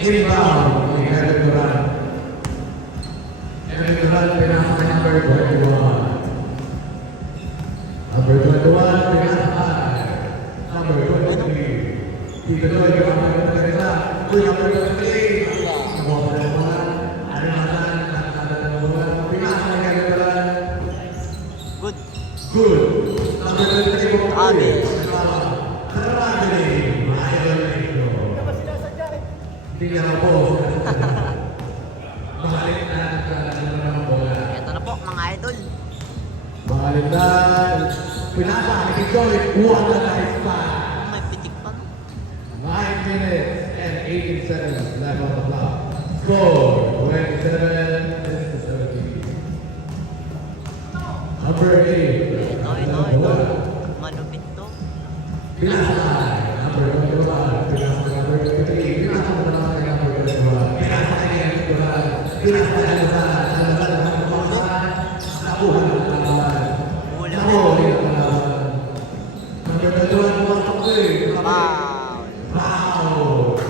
Inbound, may Kevin Durant. Kevin Durant, pinasa number 21. Number 21, pinasa number 23. Dito doon, yung mga pinasa. Uy, number 23. Ang mga pinasa. Ano naman, pinasa na Kevin Durant. Good. Good. Number 23, Amen. Hindi na po. Balik na ng bola. Ito na po mga idol. Balik na. Pinasa ni Joy. Buwan na tayo pa. May pitik pa no? 9 minutes and 18 seconds left on the clock. Score 27 to 17. Number 8. Ito. Manupit to. Pinasa. Number 21. Pinasa number 23. Pinasa number 21. Pinasa Pinasa nakuha ng kalaban. Nakuha ng kalaban. Number 21, pumasok Wow. Wow!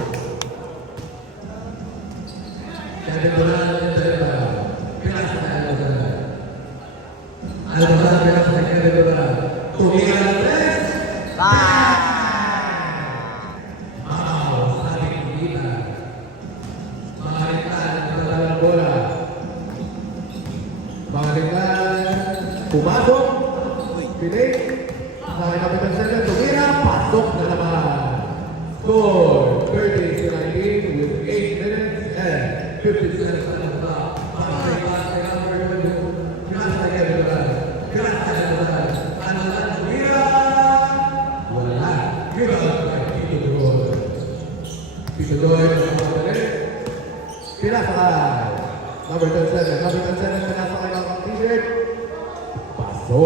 Kevin Durant, pinasa na Durant. Pinasa na Kevin Durant. Tumira ng tres. Wow. Pumasok, piling, sa kapitan center, tumira, pasok na naman. Score, 30 to 19 with 8 minutes and 50 seconds on the clock. Pinasa Kevin Durant. Ano na, tumira! Wala. Give up by Tito Doy. Tito Doy, pinasa ka. Number 27, pinasa ka ng t-shirt. So,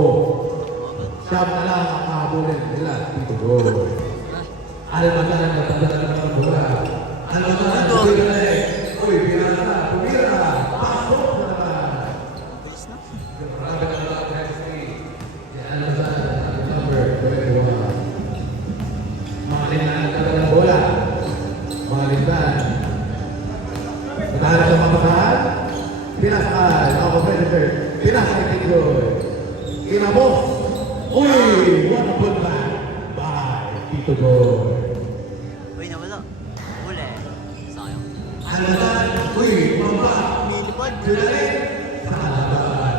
siyam na lang ang kahabulin nila dito doon. Almatanan na tandaan ng bola. Almatanan, tumira na eh. Uy, pinasa, tumira. Pasok na naman. Grabe na naman, Messi. Almatanan, number 21. Malindan na ng bola. Malindan. Natahanap ng mapatahan. Pinasa, ako president. Pinasa itigloy. Kinabos. Uy! What a good back by Tito Doy. Uy, nawala. Uli. Sayang. Alaman. Uy! Mamba! Minipod. Pinalik! Sa alaman.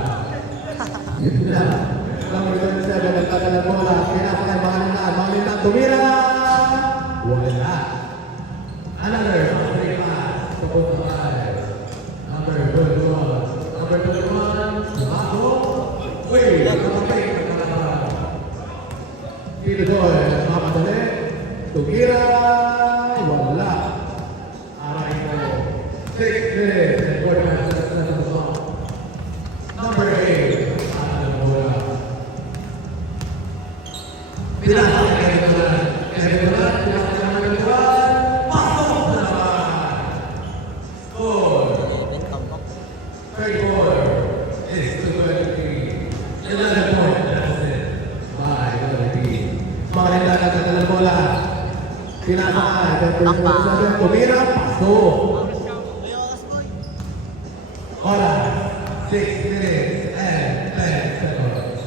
Ito na. Number 27, nagtata ng bola. Pinasakay Malindan. Tumira! Wala. Another. Number 3 pass. Papunta pa. Number 21. Number 21. Sumasok. Uy! Nakapatay ka naman. Tito Doy, mamadali. Tumira. Wala. Aray mo. 6 minutes and 49 seconds left on the clock. Number 8. Ano na bola. Pinasa ka Kevin Durant. Kevin Durant, pinasa ka Kevin Durant. Pasok na naman. Score. 34 is to 23. 11 point deficit by the team. Malindan na tanda ng bola. Pinasa ka. Tumira. Pasok. Oras. 6 minutes and 10 seconds.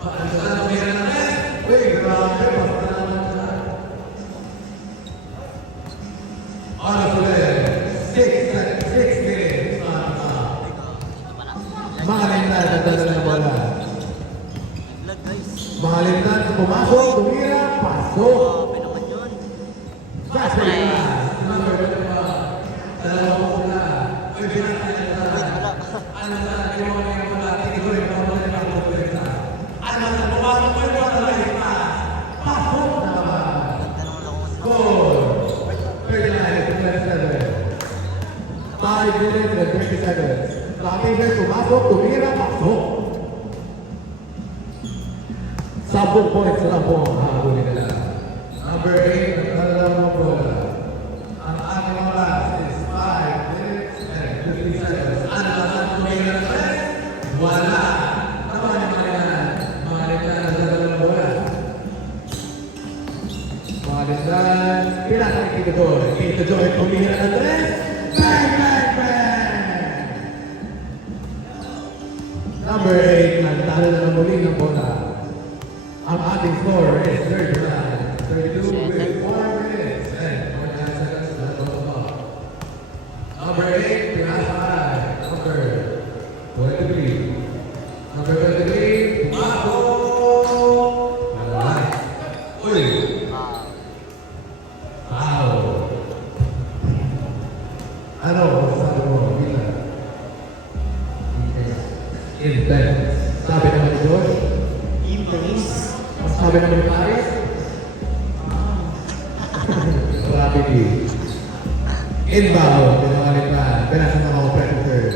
Paano na tumira na rin? Uy, grabe. Basta na naman. Oras ulit. 6 minutes. Malindan na tanda ng bola. Lag guys. Malindan, pumasok, tumira, pasok. Grabe naman yun. Fast break pass. Number 21. Dalawang bola. Uy, pinasa na Wala. ano na, ginawa niya yung bola. Tiniguloy na bola na ang bola. Ano na, pumasok ko yung bola. Pasok na naman. Ganda naman ako. Score. 39 to 27. 5 minutes and 30 seconds. Malindan, pumasok, tumira, pasok. 10 points na po ang hahabulin nila. Number 8, nagkalalang bola. Ang ating oras is 5 minutes and 50 seconds. Ano na sa tumira na tres? Wala. Tama ni Malindan. Malindan, nagkalalang bola. Malindan, pinasa ni Tito Doy. Tito Doy, tumira na tres. Number 8, nagtalo na muli ng bola. Ang ating score is 32 with 4 minutes and 49 seconds left on the clock. Number 8, pinasakay. Number 23. Number 23, Marco! Alright. Uy! Wow! Ano ang sabi mo, Mila? Intense. Sabi naman ni Josh? Intense. Ang sabi naman ni Paris? Gravity. Inbound, pinangalit pa. Pinasa mga competitors.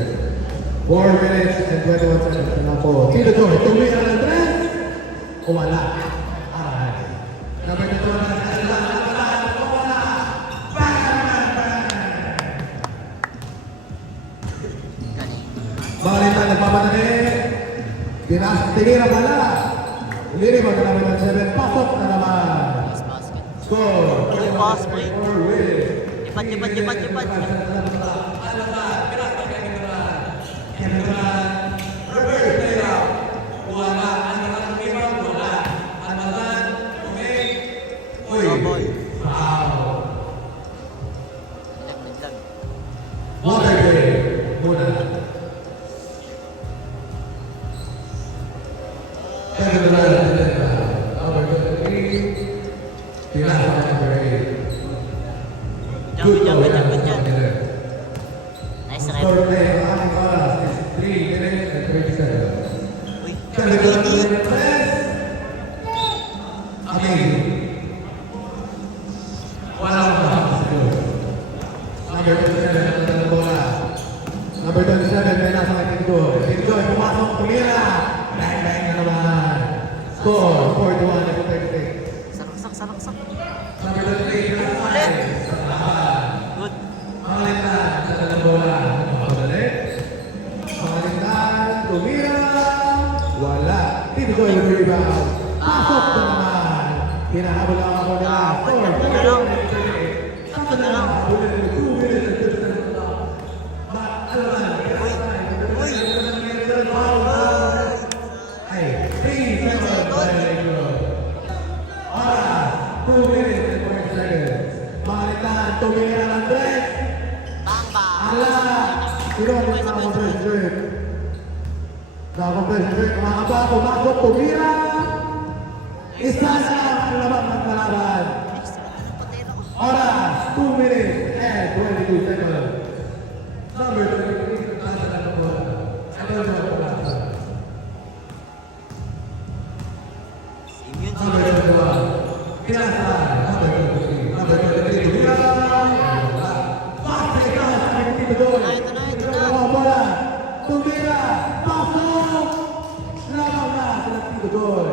4 minutes and 21 seconds na po. Tito Joy, tumira ng dress? O wala? Alright. Number 2 na sa kanila. Wala! Bang! Balik na nagpapadali. Tinira pala. Liliman na naman ng 7. Pasok na naman. Basket. Score. Yung basket. For win. Lipat. Oh boy. Naglag. Water break. Muna. Second round. Number 23. Pinasa ka number 8. Good job. Nice red. Score play ang ating oras is 3 minutes and 30 seconds. Uy. Kalimutan na rin ang press. Amazing. Walang makakasagod. Number 27, ang ng bola. Number 27, may nasa kay Tingoy. Tingoy, pumasok, tumira. Bang na naman. Score, 4-1 at 36. Saraksak. Number 28, nasa Ulit. sa laban. Good. Pangalitan sa ng bola. Pangalitan. Pangalitan, tumira. Wala. Tingoy, rebound. Pasok na naman. Hinahabol lang ako nila. Tatlo na lang. Tatlo na lang. Uy. Hey, 3 seconds. Oras, 2 minutes and 40 seconds. Pangalitan, tumira ng dress. Bang. Ala! Sino ang nakakompress shirt? Nakakompress shirt. Mga kaba, pumasok, tumira. Isa na ang laban ng kalaban. Oras, 2 minutes and 22 seconds. Number 23, nasa na ng bola. Ito na ang pagkasa. Immune Number 21, pinasa. Number 23, number 23, tumira. Pasok ikaw sa aking tito doon. Ito na. Ang bola, tumira, pasok. Lamang na sa tito doon.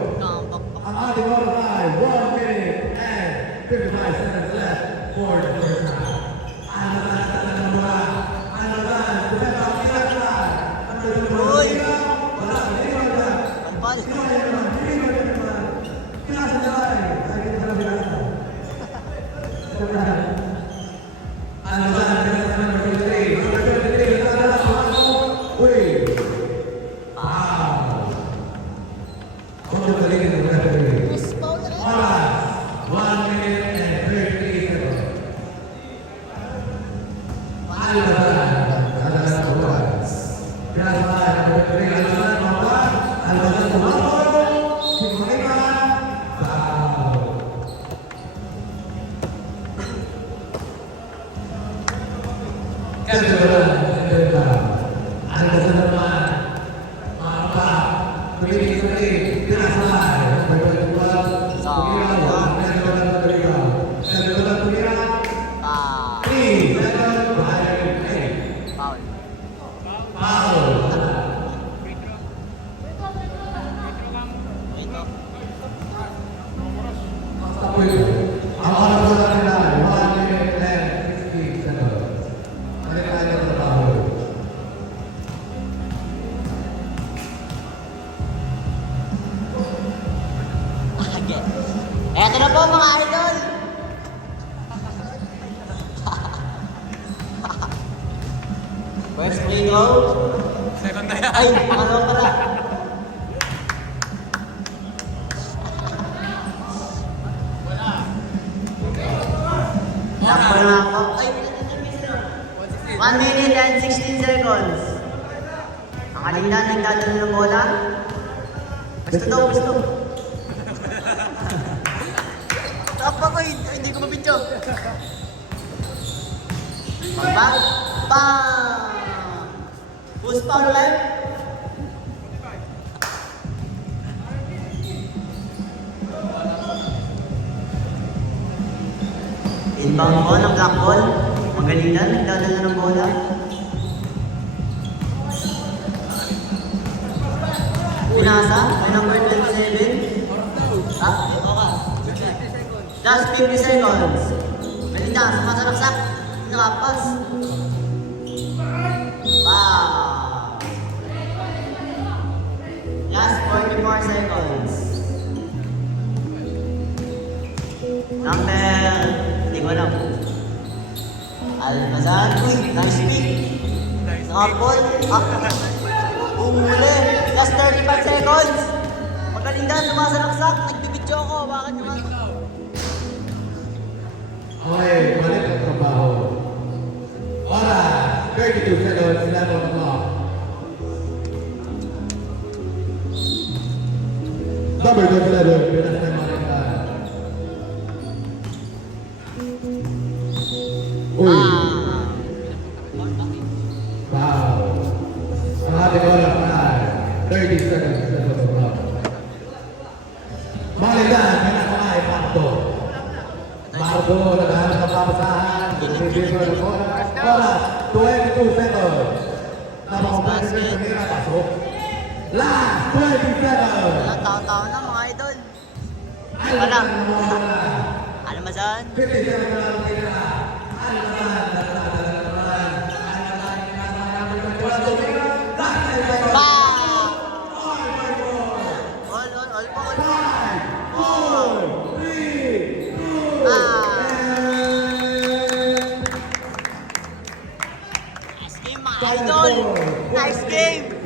Ang ating oras ay 1 minute and 55 seconds left for the first half. Ano ba ang bola? Ano ba? Kumeta ang pinasa. Ano ba ang bola? Uy. Wala, hindi ba ba? Kampal. Pinasa na tayo. Ay, hindi na pinasa. Ano ba? Pinasa number 23. Number 23. Pinasa na pasok. Uy. Wow. Kung galing ng referee. Oras, 1 minute and 30 seconds. Alasan, alasan oras. Alasan, alasan oras. Alasan tumawag. Simulipa. Foul. Kebetulan, alasan naman. Maka, pilih-pilih, pinasay. Berbenturan, tumira, kebetulan tumira. Kebetulan tumira, Ah. 3 seconds, 5, 8. Foul. Foul. Ito. Tapos, ang oras na nila, 1 minute and 60 seconds. Balik tayo sa foul. Again. Eto na po mga idol. First free throw. Second na yan. Ay, pangalawa pala. 1 minute and 16 seconds. Ang kanina nagdadala ng bola. Gusto daw, gusto. Tapa ko, hindi ko mabidyo. Pagbag. Bang! Who's foul left? Inbound ball ng black ball. Magaling na, nagdadala ng bola. Pinasa, may number 27. Ito ka. Just 50 seconds. Galing na, sumasalaksak. Nakapas. Wow. Last 44 seconds. Number, hindi ko alam. Almazan. Uy, nice pick. Nakapol. Umuli. Last 35 seconds. Magaling na, sumasalaksak. Nagbibidyo ako. Bakit naman? Okay, balik ang trabaho. Oras, 32 seconds, 11 o'clock. Number 27, Pinas na Marikan. Uy, wow. Ang ating oras na 30 seconds, 11 o'clock. Marikan, pinakaay, Pakto. Marco, naghahanap ng papasahan. Bibigyan ng oras. Oras, 22 seconds. Napakabalis ng kanina, pasok. Last 20 seconds. Wala, tao-tao na mga idol. Wala. Ano masan? 50 seconds na lang tira. Bang! All po, all. 5, 4, 3, 2, Nice game mga idol! Nice game!